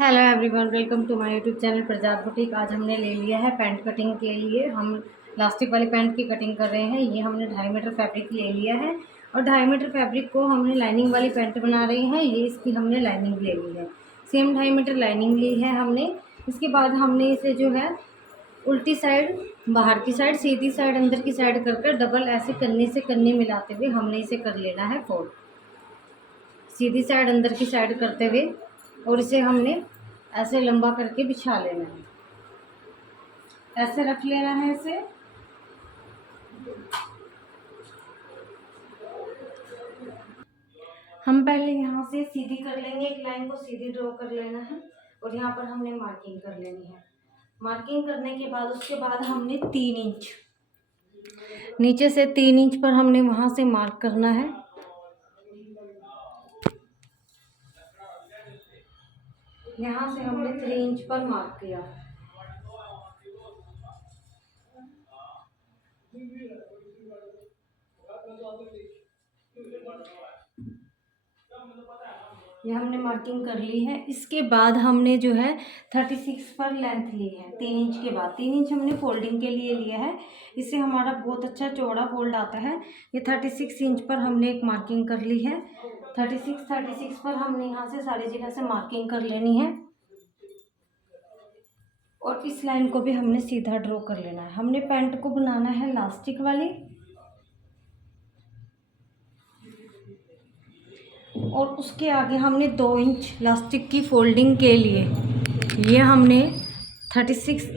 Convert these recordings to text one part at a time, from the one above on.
Hello everyone, welcome to my YouTube channel Prajat boutique. आज हमने ले लिया है पैंट कटिंग के लिए। हम इलास्टिक वाली पैंट की कटिंग कर रहे हैं। ये हमने 2.5 मीटर फैब्रिक ले लिया है और 2.5 मीटर फैब्रिक को हमने लाइनिंग वाली पैंट बना रहे हैं। ये इसकी हमने लाइनिंग ले ली है, सेम 2.5 मीटर लाइनिंग ली है हमने। इसके बाद हमने इसे जो है उल्टी साइड बाहर की साइड, सीधी साइड अंदर की साइड कर कर डबल ऐसे कन्नी से कन्नी मिलाते हुए हमने इसे कर लेना है फोल्ड, सीधी साइड अंदर की साइड करते हुए। और इसे हमने ऐसे लंबा करके बिछा लेना है, ऐसे रख लेना है इसे। हम पहले यहाँ से सीधी कर लेंगे, एक लाइन को सीधी ड्रॉ कर लेना है और यहाँ पर हमने मार्किंग कर लेनी है। मार्किंग करने के बाद उसके बाद हमने 3 इंच नीचे से 3 इंच पर हमने वहाँ से मार्क करना है। यहाँ से हमने 3 इंच पर मार्क किया। ये हमने मार्किंग कर ली है। इसके बाद हमने जो है 36 पर लेंथ ली है। 3 इंच के बाद 3 इंच हमने फोल्डिंग के लिए लिया है। इससे हमारा बहुत अच्छा चौड़ा फोल्ड आता है। ये 36 इंच पर हमने एक मार्किंग कर ली है। 36 पर हमने यहाँ से सारी जगह से मार्किंग कर लेनी है और इस लाइन को भी हमने सीधा ड्रॉ कर लेना है। हमने पैंट को बनाना है इलास्टिक वाली और उसके आगे हमने 2 इंच इलास्टिक की फोल्डिंग के लिए ये हमने 36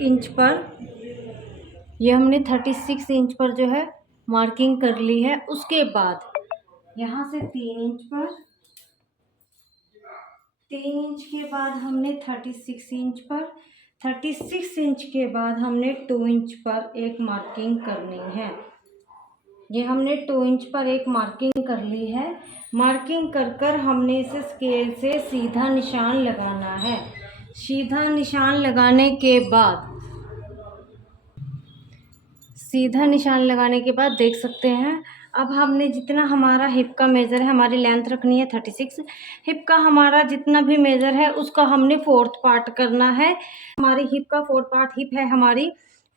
इंच पर जो है मार्किंग कर ली है। उसके बाद यहाँ से 3 इंच के बाद हमने 36 इंच के बाद हमने 2 इंच पर एक मार्किंग करनी है। ये हमने 2 इंच पर एक मार्किंग कर ली है। मार्किंग कर कर हमने इसे स्केल से सीधा निशान लगाना है। सीधा निशान लगाने के बाद देख सकते हैं, अब हमने जितना हमारा हिप का मेज़र है, हमारी लेंथ रखनी है 36। हिप का हमारा जितना भी मेज़र है उसका हमने 4th पार्ट करना है। हमारी हिप का 4th पार्ट, हिप है हमारी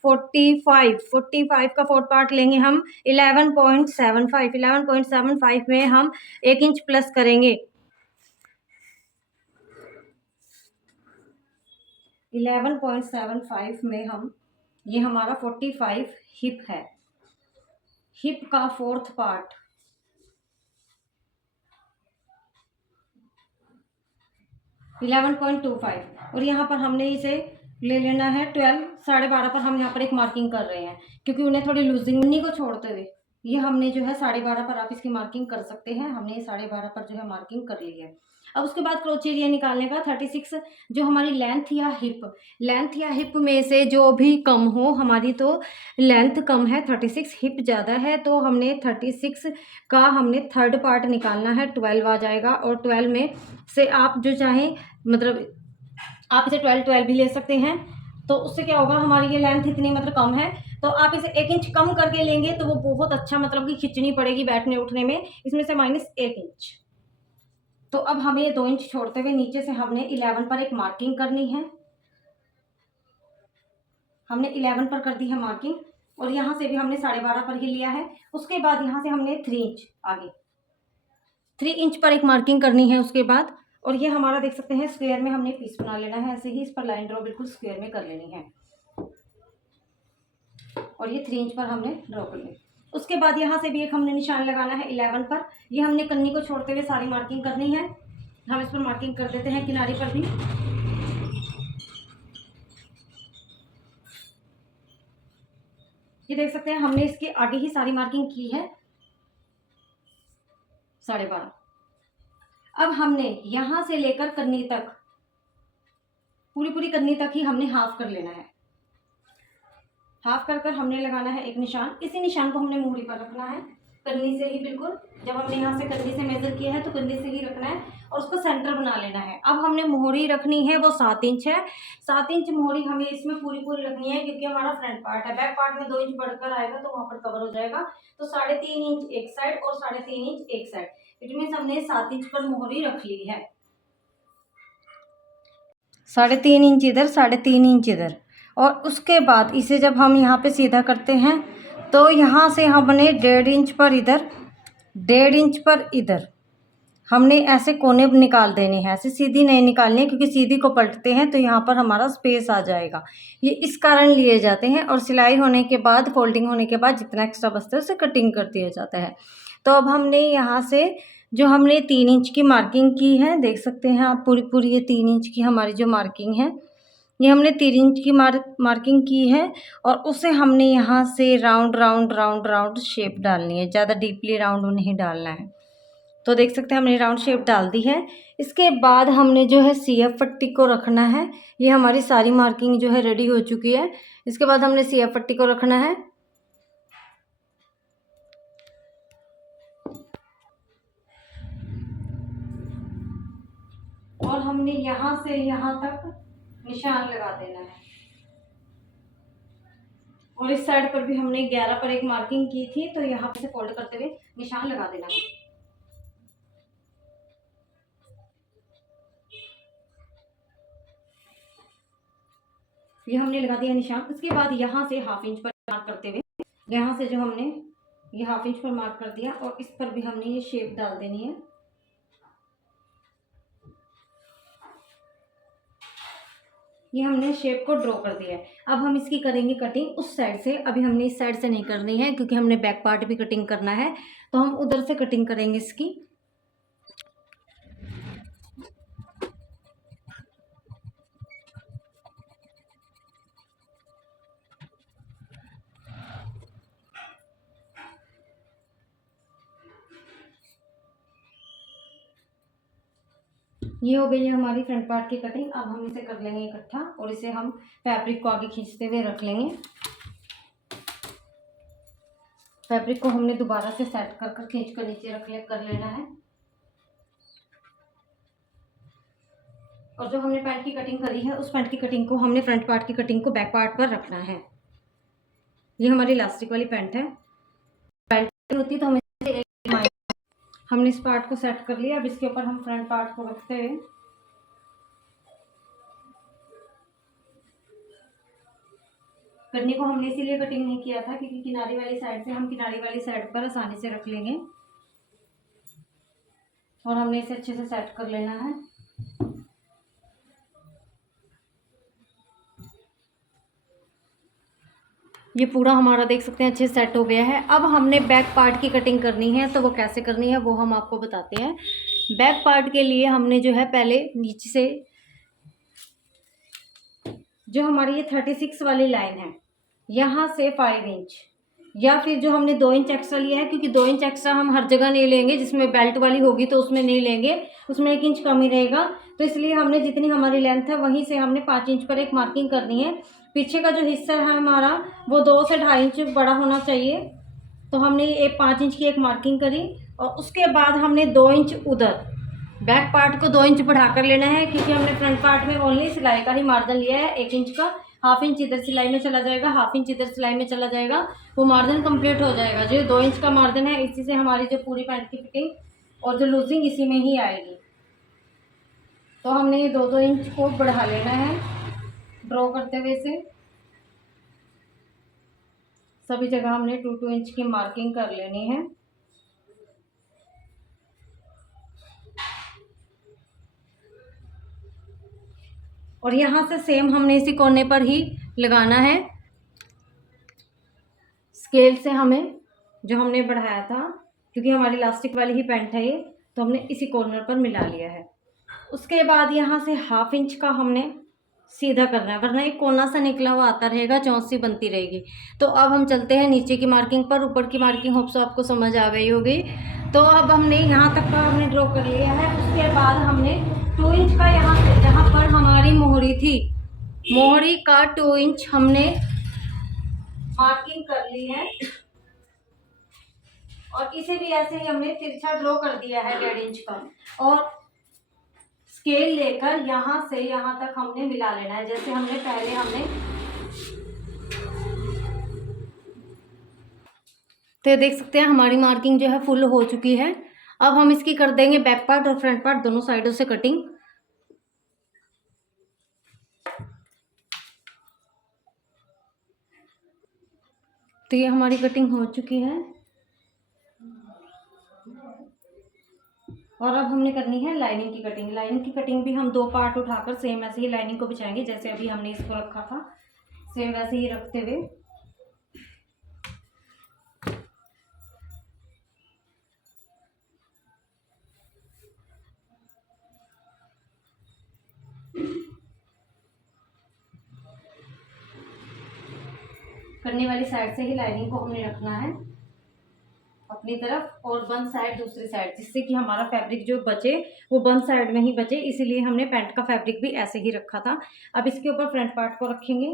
45 का 4th पार्ट लेंगे हम 11.75 में हम 1 इंच प्लस करेंगे। 11.75 में हम, ये हमारा 45 हिप है। हिप का 4th पार्ट 11.25 और यहाँ पर हमने इसे ले लेना है 12, 12.5 पर हम यहाँ पर एक मार्किंग कर रहे हैं क्योंकि उन्हें थोड़ी लूजिंग नहीं को छोड़ते हुए ये हमने जो है 12.5 पर आप इसकी मार्किंग कर सकते हैं। हमने ये 12.5 पर जो है मार्किंग कर ली है। अब उसके बाद क्रोच एरिया निकालने का 36 जो हमारी लेंथ या हिप में से जो भी कम हो, हमारी तो लेंथ कम है 36, हिप ज़्यादा है, तो हमने 36 का हमने 3rd पार्ट निकालना है। 12 आ जाएगा और 12 में से आप जो चाहें, मतलब आप इसे 12 भी ले सकते हैं। तो उससे क्या होगा, हमारी ये लेंथ इतनी मतलब कम है तो आप इसे 1 इंच कम करके लेंगे तो वो बहुत अच्छा मतलब कि खिंचनी पड़ेगी बैठने उठने में। इसमें से -1 इंच। तो अब हमें ये 2 इंच छोड़ते हुए नीचे से हमने 11 पर एक मार्किंग करनी है। हमने 11 पर कर दी है मार्किंग और यहाँ से भी हमने 12.5 पर ही लिया है। उसके बाद यहाँ से हमने 3 इंच आगे 3 इंच पर एक मार्किंग करनी है उसके बाद। और ये हमारा देख सकते हैं स्क्वायर में हमने पीस बना लेना है। ऐसे ही इस पर लाइन ड्रॉ बिल्कुल स्क्वायर में कर लेनी है और ये 3 इंच पर हमने ड्रॉ कर ली। उसके बाद यहाँ से भी एक हमने निशान लगाना है 11 पर। ये हमने कन्नी को छोड़ते हुए सारी मार्किंग करनी है। हम इस पर मार्किंग कर देते हैं किनारे पर भी। ये देख सकते हैं हमने इसके आगे ही सारी मार्किंग की है 12.5। अब हमने यहाँ से लेकर कन्नी तक, पूरी कन्नी तक ही हमने हाफ कर लेना है। हाफ कर कर हमने लगाना है एक निशान। इसी निशान को हमने मोहरी पर रखना है, कन्नी से ही बिल्कुल। जब हमने यहाँ से कन्नी से मेजर किया है तो कन्नी से ही रखना है और उसको सेंटर बना लेना है। अब हमने मोहरी रखनी है, वो 7 इंच है। 7 इंच मोहरी हमें इसमें पूरी रखनी है क्योंकि हमारा फ्रंट पार्ट है। बैक पार्ट में 2 इंच बढ़कर आएगा तो वहां पर कवर हो जाएगा। तो 3.5 इंच एक साइड और 3.5 इंच एक साइड। इट मीन्स हमने 7 इंच पर मोहरी रख ली है। 3.5 इंच इधर, 3.5 इंच इधर। और उसके बाद इसे जब हम यहाँ पे सीधा करते हैं तो यहाँ से हमने 1.5 इंच पर इधर, 1.5 इंच पर इधर हमने ऐसे कोने निकाल देने हैं। ऐसे सीधी नहीं निकालनी है क्योंकि सीधी को पलटते हैं तो यहाँ पर हमारा स्पेस आ जाएगा। ये इस कारण लिए जाते हैं। और सिलाई होने के बाद, फोल्डिंग होने के बाद जितना एक्स्ट्रा बचता है उसे कटिंग कर दिया जाता है। तो अब हमने यहाँ से जो हमने 3 इंच की मार्किंग की है, देख सकते हैं आप पूरी पूरी ये 3 इंच की हमारी जो मार्किंग है, ये हमने 3 इंच की मार्किंग की है। और उसे हमने यहाँ से round round round round shape डालनी है, ज़्यादा डीपली राउंड नहीं डालना है। तो देख सकते हैं हमने राउंड शेप डाल दी है। इसके बाद हमने जो है CF पट्टी को रखना है। ये हमारी सारी मार्किंग जो है रेडी हो चुकी है। इसके बाद हमने CF पट्टी को रखना है। और हमने यहाँ से यहाँ तक निशान लगा देना है। और इस साइड पर भी हमने 11 पर एक मार्किंग की थी, तो यहाँ से फोल्ड करते हुए निशान लगा देना है। ये हमने लगा दिया निशान। उसके बाद यहाँ से 1/2 इंच पर मार्क करते हुए, यहाँ से जो हमने ये 1/2 इंच पर मार्क कर दिया और इस पर भी हमने ये शेप डाल देनी है। ये हमने शेप को ड्रॉ कर दिया है। अब हम इसकी करेंगे कटिंग उस साइड से। अभी हमने इस साइड से नहीं करनी है क्योंकि हमने बैक पार्ट भी कटिंग करना है, तो हम उधर से कटिंग करेंगे इसकी। ये हो गई है हमारी फ्रंट पार्ट की कटिंग। अब हम इसे कर लेंगे इकट्ठा और इसे हम फैब्रिक को आगे खींचते हुए रख लेंगे। फैब्रिक को हमने दोबारा से सेट कर खींच कर नीचे कर लेना है। और जो हमने पैंट की कटिंग करी है उस पैंट की कटिंग को हमने फ्रंट पार्ट की कटिंग को बैक पार्ट पर रखना है। ये हमारी इलास्टिक वाली पैंट है। पैंट होती तो हमने इस पार्ट को सेट कर लिया। अब इसके ऊपर हम फ्रंट पार्ट को रखते हुए करने को हमने इसीलिए कटिंग नहीं किया था क्योंकि किनारी वाली साइड से हम किनारी वाली साइड पर आसानी से रख लेंगे। और हमने इसे अच्छे से सेट कर लेना है। ये पूरा हमारा देख सकते हैं अच्छे सेट हो गया है। अब हमने बैक पार्ट की कटिंग करनी है, तो वो कैसे करनी है वो हम आपको बताते हैं। बैक पार्ट के लिए हमने जो है पहले नीचे से जो हमारी ये 36 वाली लाइन है, यहाँ से 5 इंच या फिर जो हमने 2 इंच एक्स्ट्रा लिया है, क्योंकि 2 इंच एक्स्ट्रा हम हर जगह नहीं लेंगे, जिसमें बेल्ट वाली होगी तो उसमें नहीं लेंगे, उसमें 1 इंच कम ही रहेगा। तो इसलिए हमने जितनी हमारी लेंथ है वहीं से हमने 5 इंच पर एक मार्किंग करनी है। पीछे का जो हिस्सा है हमारा वो 2 से 2.5 इंच बड़ा होना चाहिए। तो हमने ये 5 इंच की एक मार्किंग करी और उसके बाद हमने 2 इंच उधर बैक पार्ट को 2 इंच बढ़ा कर लेना है, क्योंकि हमने फ्रंट पार्ट में ओनली सिलाई का ही मार्जिन लिया है 1 इंच का। 1/2 इंच इधर सिलाई में चला जाएगा, 1/2 इंच इधर सिलाई में चला जाएगा, वो मार्जिन कंप्लीट हो जाएगा। जो 2 इंच का मार्जिन है इसी से हमारी जो पूरी पैंट की फिटिंग और जो लूजिंग इसी में ही आएगी। तो हमने ये 2-2 इंच को बढ़ा लेना है ड्रॉ करते हुए से। सभी जगह हमने 2-2 इंच की मार्किंग कर लेनी है। और यहाँ से सेम हमने इसी कोने पर ही लगाना है। स्केल से हमें जो हमने बढ़ाया था, क्योंकि हमारी इलास्टिक वाली ही पैंट है ये, तो हमने इसी कॉर्नर पर मिला लिया है। उसके बाद यहाँ से 1/2 इंच का हमने सीधा करना है, वरना एक कोना सा निकला हुआ आता रहेगा, चौंसी बनती रहेगी। तो अब हम चलते हैं नीचे की मार्किंग पर। ऊपर की मार्किंग होप सो आपको समझ आ गई होगी। तो अब हमने यहाँ तक का हमने ड्रॉ कर लिया है। उसके बाद हमने 2 इंच का यहाँ से जहाँ पर हमारी मोहरी थी, मोहरी का 2 इंच हमने मार्किंग कर ली है। और इसे भी ऐसे ही हमने तिरछा ड्रॉ कर दिया है 1.5 इंच का। और स्केल लेकर यहाँ से यहाँ तक हमने मिला लेना है, जैसे हमने पहले तो देख सकते हैं हमारी मार्किंग जो है फुल हो चुकी है। अब हम इसकी कर देंगे बैक पार्ट और फ्रंट पार्ट दोनों साइडों से कटिंग। तो ये हमारी कटिंग हो चुकी है और अब हमने करनी है लाइनिंग की कटिंग। लाइनिंग की कटिंग भी हम 2 पार्ट उठाकर सेम ऐसे ही लाइनिंग को बिछाएंगे जैसे अभी हमने इसको रखा था, सेम वैसे ही रखते हुए। करने वाली साइड से ही लाइनिंग को हमने रखना है अपनी तरफ और वन साइड दूसरी साइड, जिससे कि हमारा फैब्रिक जो बचे वो वन साइड में ही बचे। इसीलिए हमने पैंट का फैब्रिक भी ऐसे ही रखा था। अब इसके ऊपर फ्रंट पार्ट को रखेंगे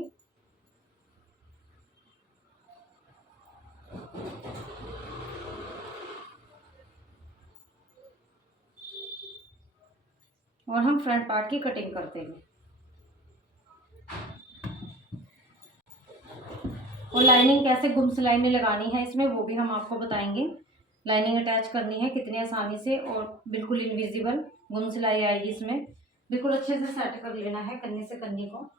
और हम फ्रंट पार्ट की कटिंग करते हैं। और लाइनिंग कैसे गुम सिलाई में लगानी है इसमें वो भी हम आपको बताएंगे। लाइनिंग अटैच करनी है कितनी आसानी से और बिल्कुल इनविजिबल गुम सिलाई आएगी इसमें। बिल्कुल अच्छे से सेट कर लेना है कन्नी से कन्नी को।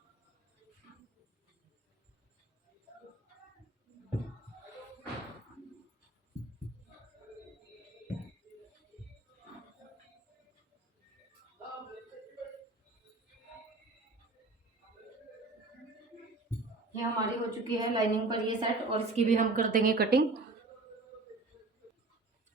ये हमारी हो चुकी है लाइनिंग पर ये सेट और इसकी भी हम कर देंगे कटिंग।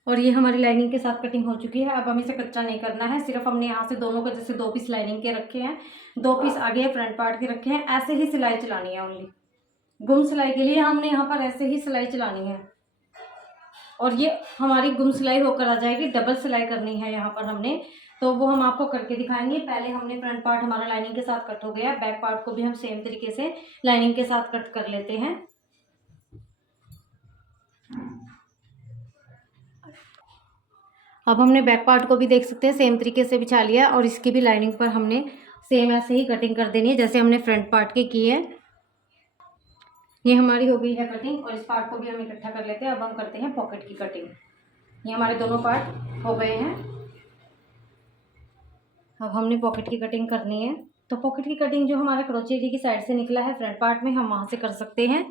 और ये हमारी लाइनिंग के साथ कटिंग हो चुकी है। अब हमें इसे कच्चा नहीं करना है, सिर्फ हमने यहाँ से दोनों को जैसे 2 पीस लाइनिंग के रखे हैं, 2 पीस आगे फ्रंट पार्ट के रखे हैं, ऐसे ही सिलाई चलानी है ओनली। गुम सिलाई के लिए हमने यहाँ पर ऐसे ही सिलाई चलानी है और ये हमारी गुम सिलाई होकर आ जाएगी। डबल सिलाई करनी है यहाँ पर हमने, तो वो हम आपको करके दिखाएंगे। पहले हमने फ्रंट पार्ट हमारा लाइनिंग के साथ कट हो गया, बैक पार्ट को भी हम सेम तरीके से लाइनिंग के साथ कट कर लेते हैं। अब हमने बैक पार्ट को भी देख सकते हैं सेम तरीके से बिछा लिया और इसकी भी लाइनिंग पर हमने सेम ऐसे ही कटिंग कर देनी है जैसे हमने फ्रंट पार्ट की है। ये हमारी हो गई है कटिंग और इस पार्ट को भी हम इकट्ठा कर लेते हैं। अब हम करते हैं पॉकेट की कटिंग। ये हमारे दोनों पार्ट हो गए हैं। अब हमने पॉकेट की कटिंग करनी है। तो पॉकेट की कटिंग जो हमारा क्रोचेरी की साइड से निकला है फ्रंट पार्ट में, हम वहाँ से कर सकते हैं,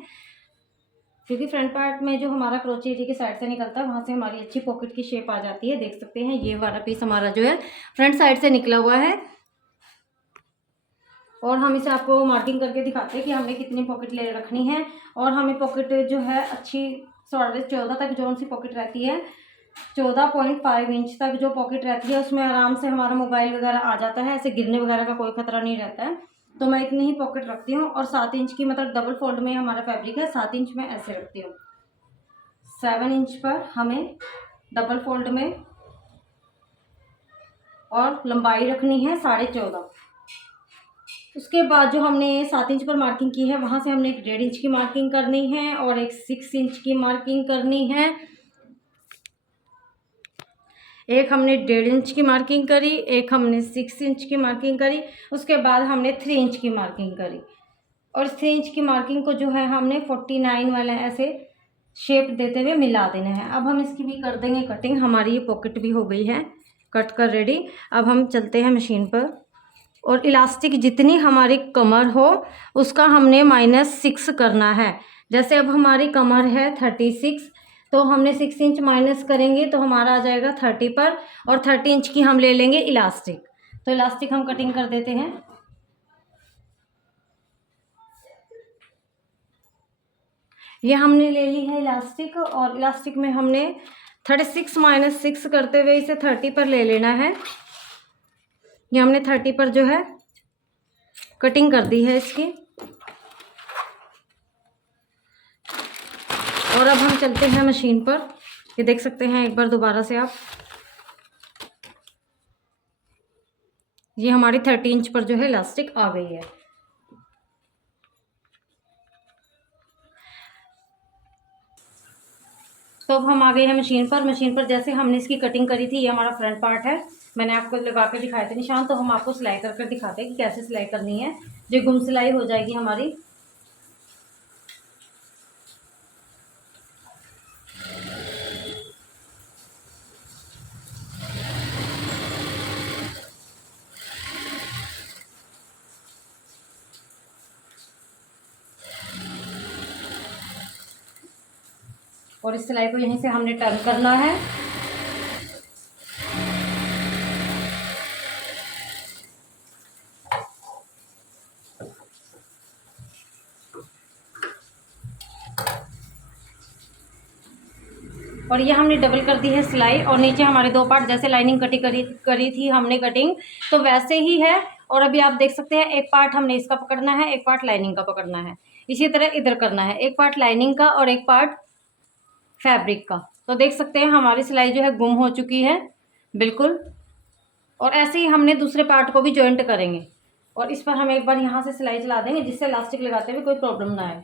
क्योंकि फ्रंट पार्ट में जो हमारा क्रोचेरी की साइड से निकलता है वहाँ से हमारी अच्छी पॉकेट की शेप आ जाती है। देख सकते हैं ये वाला पीस हमारा जो है फ्रंट साइड से निकला हुआ है और हम इसे आपको मार्किंग करके दिखाते हैं कि हमें कितनी पॉकेट ले रखनी है। और हमें पॉकेट जो है अच्छी 14.5 तक जो सी पॉकेट रहती है, 14.5 इंच तक जो पॉकेट रहती है उसमें आराम से हमारा मोबाइल वगैरह आ जाता है, ऐसे गिरने वगैरह का कोई खतरा नहीं रहता है। तो मैं इतनी ही पॉकेट रखती हूँ और 7 इंच की, मतलब डबल फोल्ड में हमारा फैब्रिक है, 7 इंच में ऐसे रखती हूँ। 7 इंच पर हमें डबल फोल्ड में और लंबाई रखनी है 14.5। उसके बाद जो हमने 7 इंच पर मार्किंग की है वहाँ से हमने एक 1.5 इंच की मार्किंग करनी है और एक 6 इंच की मार्किंग करनी है। एक हमने 1.5 इंच की मार्किंग करी, एक हमने 6 इंच की मार्किंग करी, उसके बाद हमने 3 इंच की मार्किंग करी और 3 इंच की मार्किंग को जो है हमने 49 वाला ऐसे शेप देते हुए मिला देना है। अब हम इसकी भी कर देंगे कटिंग। हमारी ये पॉकेट भी हो गई है कट कर रेडी। अब हम चलते हैं मशीन पर और इलास्टिक जितनी हमारी कमर हो उसका हमने -6 करना है। जैसे अब हमारी कमर है 36, तो हमने 6 इंच माइनस करेंगे तो हमारा आ जाएगा 30 पर और 30 इंच की हम ले लेंगे इलास्टिक। तो इलास्टिक हम कटिंग कर देते हैं। ये हमने ले ली है इलास्टिक और इलास्टिक में हमने 36 - 6 करते हुए इसे 30 पर ले लेना है। ये हमने 30 पर जो है कटिंग कर दी है इसकी। और अब हम चलते हैं मशीन पर। ये देख सकते हैं एक बार दोबारा से आप, ये हमारी 30 इंच पर जो है इलास्टिक आ गई है। तो अब हम आ गए हैं मशीन पर। मशीन पर जैसे हमने इसकी कटिंग करी थी, ये हमारा फ्रंट पार्ट है, मैंने आपको लगा कर दिखाए थे निशान, तो हम आपको सिलाई कर दिखाते हैं कि कैसे सिलाई करनी है। जो गुम सिलाई हो जाएगी हमारी। और इस सिलाई को यहीं से हमने टर्न करना है। और ये हमने डबल कर दी है सिलाई, और नीचे हमारे 2 पार्ट जैसे लाइनिंग करी थी हमने कटिंग, तो वैसे ही है। और अभी आप देख सकते हैं एक पार्ट हमने इसका पकड़ना है, एक पार्ट लाइनिंग का पकड़ना है। इसी तरह इधर करना है, एक पार्ट लाइनिंग का और एक पार्ट फैब्रिक का। तो देख सकते हैं हमारी सिलाई जो है गुम हो चुकी है बिल्कुल। और ऐसे ही हमने दूसरे पार्ट को भी जॉइंट करेंगे। और इस पर हम एक बार यहाँ से सिलाई चला देंगे, जिससे इलास्टिक लगाते हुए कोई प्रॉब्लम ना आए।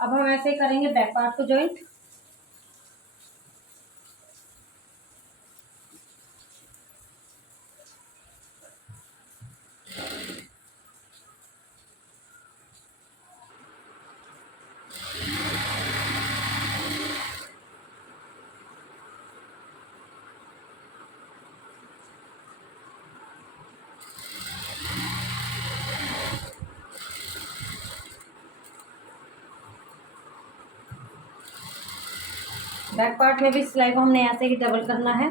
अब हम ऐसे ही करेंगे बैक पार्ट को जॉइंट। बैक पार्ट में भी सिलाई को हमने ऐसे ही डबल करना है।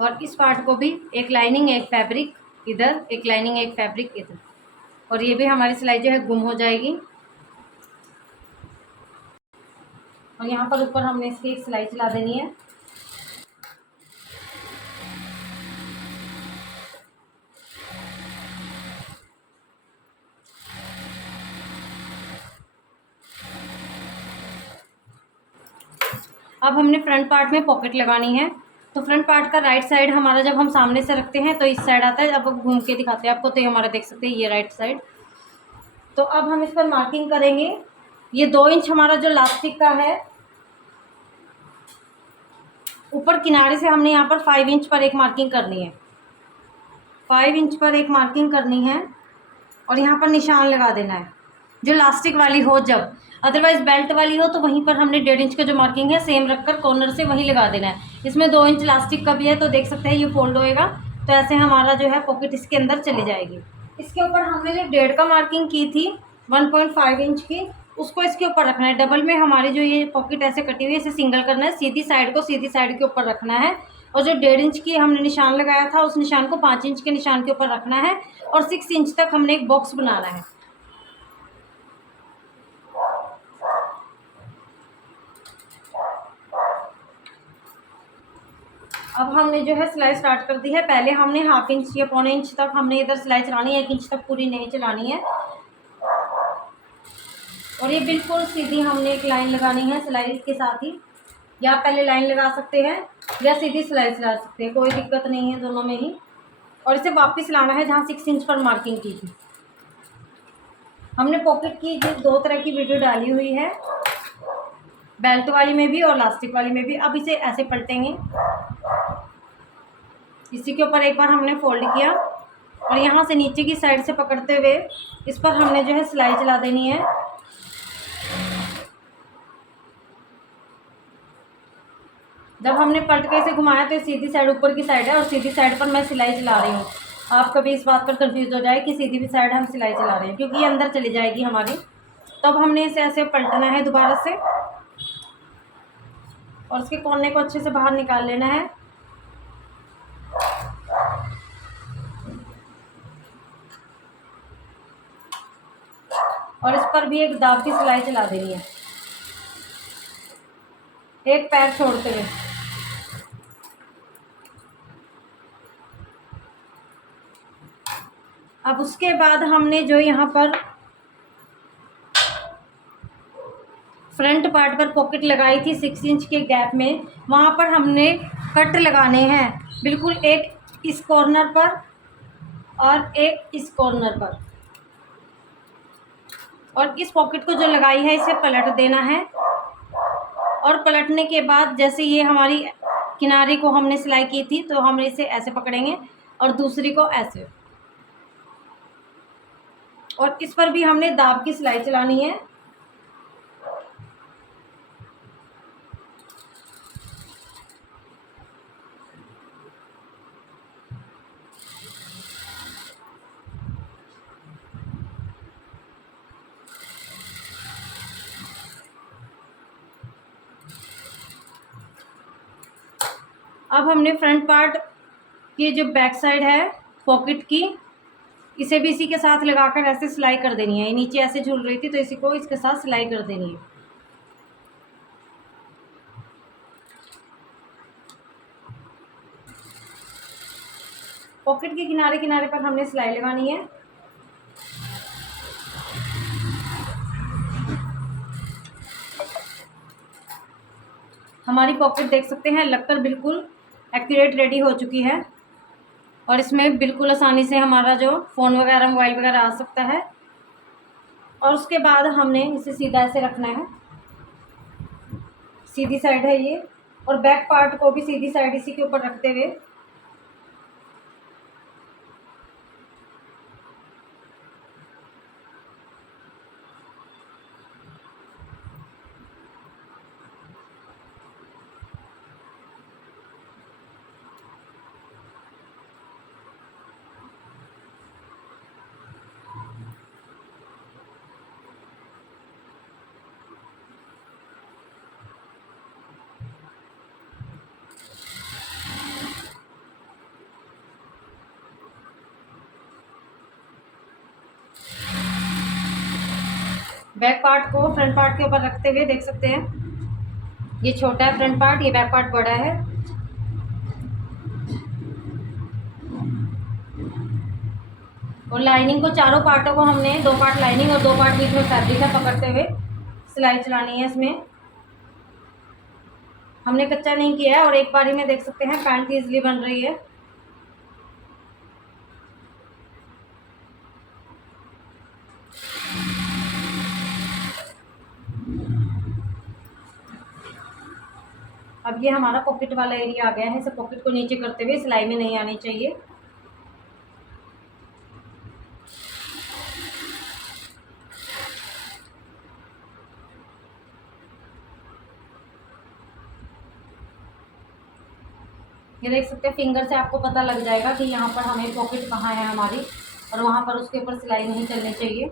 और इस पार्ट को भी एक लाइनिंग एक फैब्रिक इधर, एक लाइनिंग एक फैब्रिक इधर। और ये भी हमारी सिलाई जो है गुम हो जाएगी। और यहाँ पर ऊपर हमने इसकी एक सिलाई चला देनी है। अब हमने फ्रंट पार्ट में पॉकेट लगानी है। तो फ्रंट पार्ट का राइट साइड हमारा जब हम सामने से रखते हैं तो इस साइड आता है। अब घूम के दिखाते हैं आपको, तो ये हमारा देख सकते हैं ये राइट साइड। तो अब हम इस पर मार्किंग करेंगे। ये 2 इंच हमारा जो लास्टिक का है, ऊपर किनारे से हमने यहाँ पर 5 इंच पर एक मार्किंग करनी है। 5 इंच पर एक मार्किंग करनी है और यहाँ पर निशान लगा देना है, जो लास्टिक वाली हो जब। अदरवाइज बेल्ट वाली हो तो वहीं पर हमने 1.5 इंच का जो मार्किंग है सेम रखकर कॉर्नर से वहीं लगा देना है। इसमें 2 इंच लास्टिक का भी है, तो देख सकते हैं ये फोल्ड होएगा। तो ऐसे हमारा जो है पॉकेट इसके अंदर चली जाएगी। इसके ऊपर हमने जो 1.5 का मार्किंग की थी 1.5 इंच की, उसको इसके ऊपर रखना है। डबल में हमारी जो ये पॉकेट ऐसे कटी हुई है, इसे सिंगल करना है। सीधी साइड को सीधी साइड के ऊपर रखना है। और जो 1.5 इंच की हमने निशान लगाया था, उस निशान को 5 इंच के निशान के ऊपर रखना है। और 6 इंच तक हमने एक बॉक्स बनाना है। अब हमने जो है सिलाई स्टार्ट कर दी है। पहले हमने 1/2 इंच या 1.25 इंच तक हमने इधर सिलाई चलानी है, 1 इंच तक पूरी नहीं चलानी है। और ये बिल्कुल सीधी हमने एक लाइन लगानी है सिलाई के साथ ही। या पहले लाइन लगा सकते हैं या सीधी सिलाई चला सकते हैं, कोई दिक्कत नहीं है दोनों में ही। और इसे वापस लाना है जहाँ 6 इंच पर मार्किंग की थी। हमने पॉकेट की 2 तरह की वीडियो डाली हुई है, बेल्ट वाली में भी और लास्टिक वाली में भी। अब इसे ऐसे पलटेंगे, इसी के ऊपर एक बार हमने फोल्ड किया और यहाँ से नीचे की साइड से पकड़ते हुए इस पर हमने जो है सिलाई चला देनी है। जब हमने पलट के इसे घुमाया तो सीधी साइड ऊपर की साइड है और सीधी साइड पर मैं सिलाई चला रही हूँ। आप कभी इस बात पर कंफ्यूज हो जाए कि सीधी भी साइड हम सिलाई चला रहे हैं, क्योंकि ये अंदर चली जाएगी हमारी। तब हमने इसे ऐसे पलटना है दोबारा से और इसके कोने को अच्छे से बाहर निकाल लेना है। और इस पर भी एक दाव की सिलाई चला देनी है, एक पैर छोड़ते हुए। अब उसके बाद हमने जो यहाँ पर फ्रंट पार्ट पर पॉकेट लगाई थी 6 इंच के गैप में, वहाँ पर हमने कट लगाने हैं, बिल्कुल एक इस कॉर्नर पर और एक इस कॉर्नर पर। और इस पॉकेट को जो लगाई है इसे पलट देना है। और पलटने के बाद जैसे ये हमारी किनारे को हमने सिलाई की थी, तो हम इसे ऐसे पकड़ेंगे और दूसरी को ऐसे। और इस पर भी हमने दाब की सिलाई चलानी है। अब हमने फ्रंट पार्ट की जो बैक साइड है पॉकेट की, इसे भी इसी के साथ लगाकर ऐसे सिलाई कर देनी है। ये नीचे ऐसे झूल रही थी तो इसी को इसके साथ सिलाई कर देनी है। पॉकेट के किनारे किनारे पर हमने सिलाई लगानी है। हमारी पॉकेट देख सकते हैं लगकर बिल्कुल एक्यूरेट रेडी हो चुकी है और इसमें बिल्कुल आसानी से हमारा जो फ़ोन वगैरह मोबाइल वगैरह आ सकता है। और उसके बाद हमने इसे सीधा ऐसे रखना है, सीधी साइड है ये, और बैक पार्ट को भी सीधी साइड इसी के ऊपर रखते हुए बैक पार्ट को फ्रंट पार्ट के ऊपर रखते हुए देख सकते हैं ये छोटा है फ्रंट पार्ट, ये बैक पार्ट बड़ा है। और लाइनिंग को चारों पार्टों को हमने 2 पार्ट लाइनिंग और 2 पार्ट बीच में फैब्रिक है पकड़ते हुए सिलाई चलानी है। इसमें हमने कच्चा नहीं किया है और एक बारी में देख सकते हैं पैंट ईजिली बन रही है। अब ये हमारा पॉकेट वाला एरिया आ गया है। इसे पॉकेट को नीचे करते हुए सिलाई में नहीं आनी चाहिए। ये देख सकते हैं फिंगर से आपको पता लग जाएगा कि यहाँ पर हमें पॉकेट कहाँ है हमारी, और वहाँ पर उसके ऊपर सिलाई नहीं चलनी चाहिए।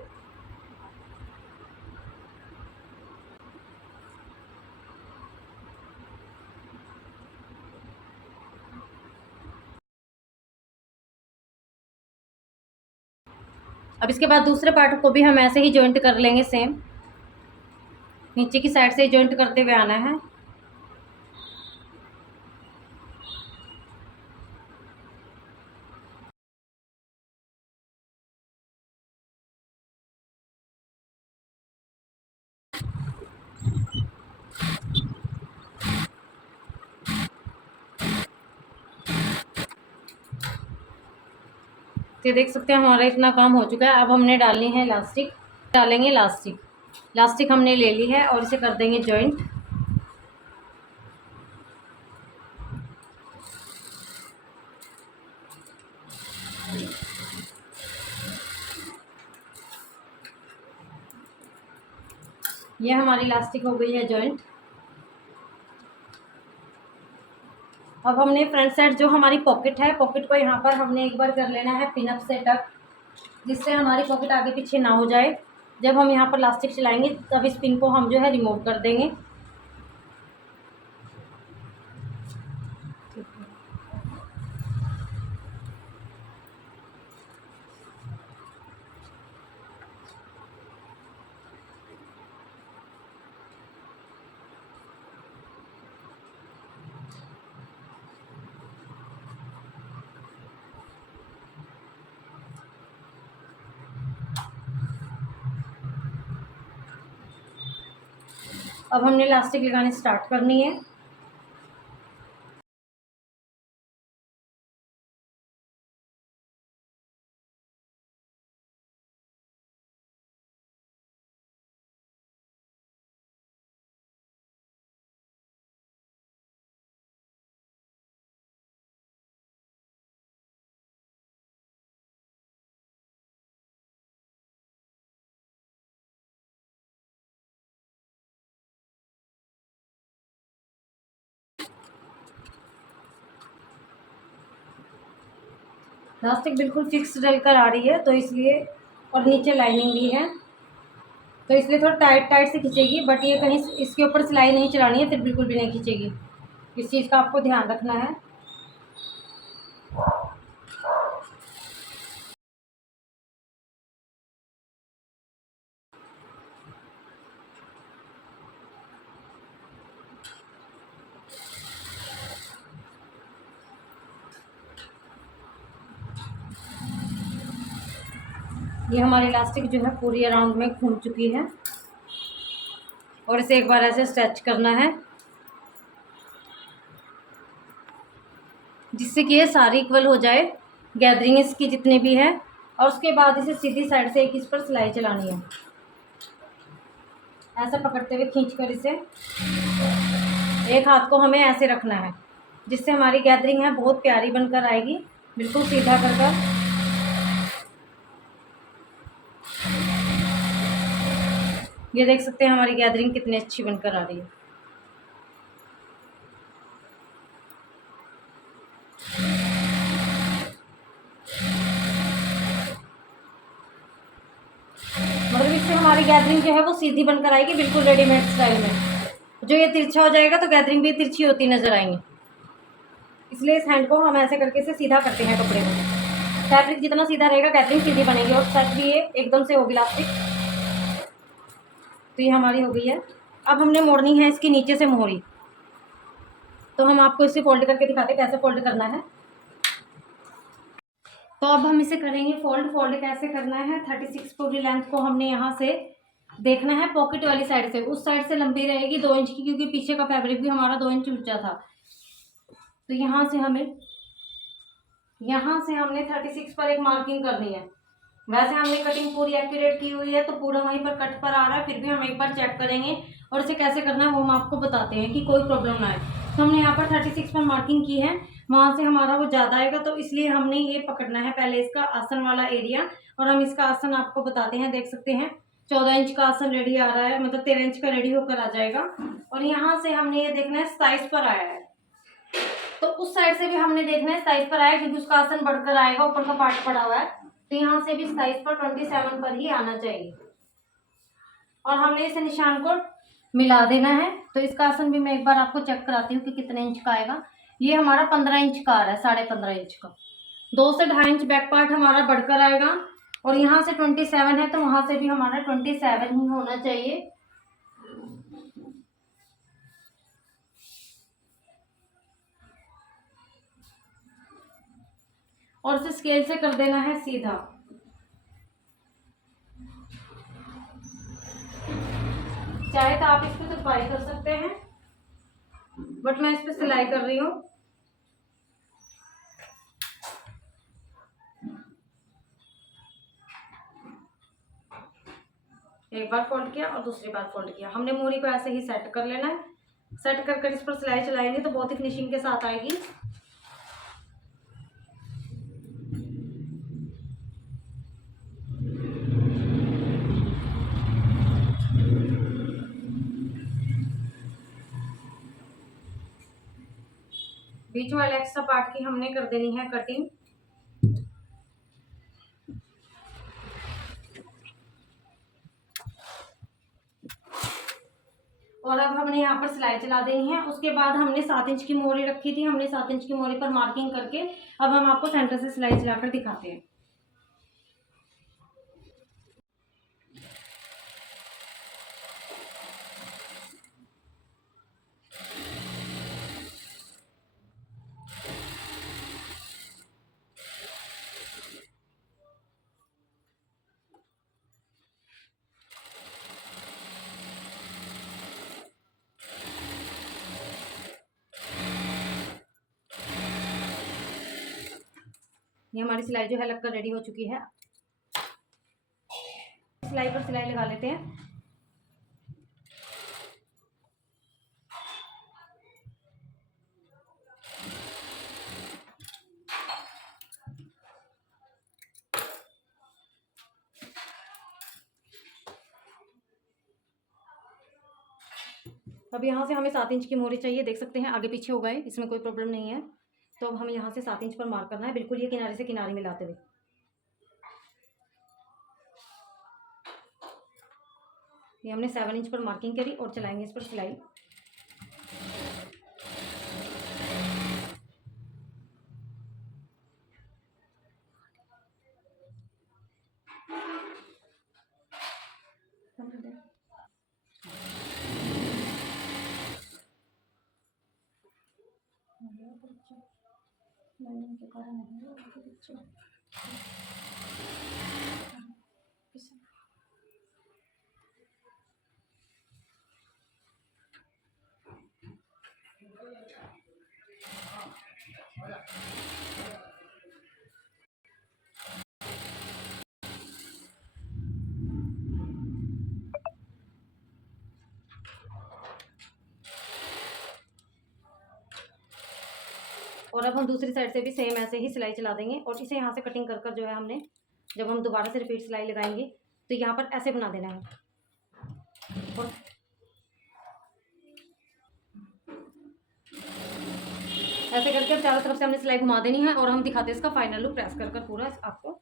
अब इसके बाद दूसरे पार्ट को भी हम ऐसे ही जॉइंट कर लेंगे सेम, नीचे की साइड से जॉइंट करते हुए आना है। तो देख सकते हैं हमारा इतना काम हो चुका है। अब हमने डालनी है इलास्टिक, डालेंगे इलास्टिक। इलास्टिक हमने ले ली है और इसे कर देंगे जॉइंट। ये हमारी इलास्टिक हो गई है जॉइंट। अब हमने फ्रंट साइड जो हमारी पॉकेट है, पॉकेट को यहाँ पर हमने एक बार कर लेना है पिनअप से टक, जिससे हमारी पॉकेट आगे पीछे ना हो जाए। जब हम यहाँ पर इलास्टिक चलाएंगे तब इस पिन को हम जो है रिमूव कर देंगे। अब हमने इलास्टिक लगानी स्टार्ट करनी है। इलास्टिक बिल्कुल फिक्स डल कर आ रही है तो इसलिए, और नीचे लाइनिंग भी है तो इसलिए थोड़ा टाइट टाइट से खींचेगी, बट ये कहीं इसके ऊपर सिलाई नहीं चलानी है, फिर बिल्कुल भी नहीं खींचेगी। इस चीज़ का आपको ध्यान रखना है। ये हमारी इलास्टिक जो है पूरी अराउंड में घूम चुकी है, और इसे एक बार ऐसे स्ट्रेच करना है जिससे कि ये सारी इक्वल हो जाए, गैदरिंग इसकी जितनी भी है। और उसके बाद इसे सीधी साइड से एक इस पर सिलाई चलानी है, ऐसा पकड़ते हुए खींच कर इसे एक हाथ को हमें ऐसे रखना है, जिससे हमारी गैदरिंग है बहुत प्यारी बनकर आएगी, बिल्कुल सीधा कर कर। ये देख सकते हैं हमारी गैदरिंग कितनी अच्छी बनकर आ रही है। मतलब इससे हमारी गैदरिंग जो है वो सीधी बनकर आएगी, बिल्कुल रेडीमेड स्टाइल में। जो ये तिरछा हो जाएगा तो गैदरिंग भी तिरछी होती नजर आएंगी, इसलिए इस हैंड को हम ऐसे करके इसे सीधा करते हैं कपड़े को। फैब्रिक जितना सीधा रहेगा गैदरिंग सीधी बनेगी, और सेट भी ये एकदम से होगी इलास्टिक। तो ये हमारी हो गई है। अब हमने मोड़नी है इसकी नीचे से मोहरी, तो हम आपको इसे फोल्ड करके दिखाते हैं कैसे फोल्ड करना है। तो अब हम इसे करेंगे फोल्ड। फोल्ड कैसे करना है, 36 पूरी लेंथ को हमने यहाँ से देखना है पॉकेट वाली साइड से, उस साइड से लंबी रहेगी 2 इंच की, क्योंकि पीछे का फैब्रिक भी हमारा 2 इंच ऊंचा था। तो यहाँ से हमने 36 पर एक मार्किंग करनी है। वैसे हमने कटिंग पूरी एक्यूरेट की हुई है तो पूरा वहीं पर कट पर आ रहा है, फिर भी हम एक बार चेक करेंगे और इसे कैसे करना है वो हम आपको बताते हैं कि कोई प्रॉब्लम ना आए। तो हमने यहाँ पर 36 पर मार्किंग की है, वहाँ से हमारा वो ज़्यादा आएगा, तो इसलिए हमने ये पकड़ना है पहले इसका आसन वाला एरिया। और हम इसका आसन आपको बताते हैं, देख सकते हैं 14 इंच का आसन रेडी आ रहा है, मतलब 13 इंच का रेडी होकर आ जाएगा। और यहाँ से हमने ये देखना है 27 पर आया है, तो उस साइड से भी हमने देखना है 27 पर आया, क्योंकि उसका आसन बढ़कर आएगा, ऊपर का पार्ट पड़ा हुआ है। तो यहाँ से भी 27 पर 27 पर ही आना चाहिए, और हमने इस निशान को मिला देना है। तो इसका आसन भी मैं एक बार आपको चेक कराती हूँ कि कितने इंच का आएगा। ये हमारा 15 इंच का आ रहा है, 15.5 इंच का। 2 से 2.5 इंच बैक पार्ट हमारा बढ़कर आएगा, और यहाँ से 27 है तो वहां से भी हमारा 27 ही होना चाहिए। और इसे स्केल से कर देना है सीधा। चाहे तो आप इस पे तुरपाई कर सकते हैं, बट मैं इस पे सिलाई कर रही हूँ। एक बार फोल्ड किया और दूसरी बार फोल्ड किया, हमने मोरी को ऐसे ही सेट कर लेना है। सेट कर कर इस पर सिलाई चलाएंगे तो बहुत ही फिनिशिंग के साथ आएगी। बीच वाले एक्स्ट्रा पार्ट की हमने कर देनी है कटिंग। और अब हमने यहाँ पर सिलाई चला देनी है। उसके बाद हमने 7 इंच की मोरी रखी थी, हमने 7 इंच की मोरी पर मार्किंग करके अब हम आपको सेंटर से सिलाई चलाकर दिखाते हैं। ये हमारी सिलाई जो है लगकर रेडी हो चुकी है। सिलाई पर सिलाई लगा लेते हैं। अब यहाँ से हमें 7 इंच की मोरी चाहिए, देख सकते हैं आगे पीछे हो गए, इसमें कोई प्रॉब्लम नहीं है। तो अब हमें यहाँ से 7 इंच पर मार्क करना है, बिल्कुल ये किनारे से किनारे मिलाते हुए। ये हमने 7 इंच पर मार्किंग करी और चलाएंगे इस पर सिलाई। और अब हम दूसरी साइड से भी सेम ऐसे ही सिलाई चला देंगे और इसे यहाँ से कटिंग कर कर जो है हमने, जब हम दोबारा से रिपीट सिलाई लगाएंगे तो यहाँ पर ऐसे बना देना है। और ऐसे करके अब चारों तरफ से हमने सिलाई घुमा देनी है और हम दिखाते हैं इसका फाइनल लुक प्रेस कर कर पूरा आपको।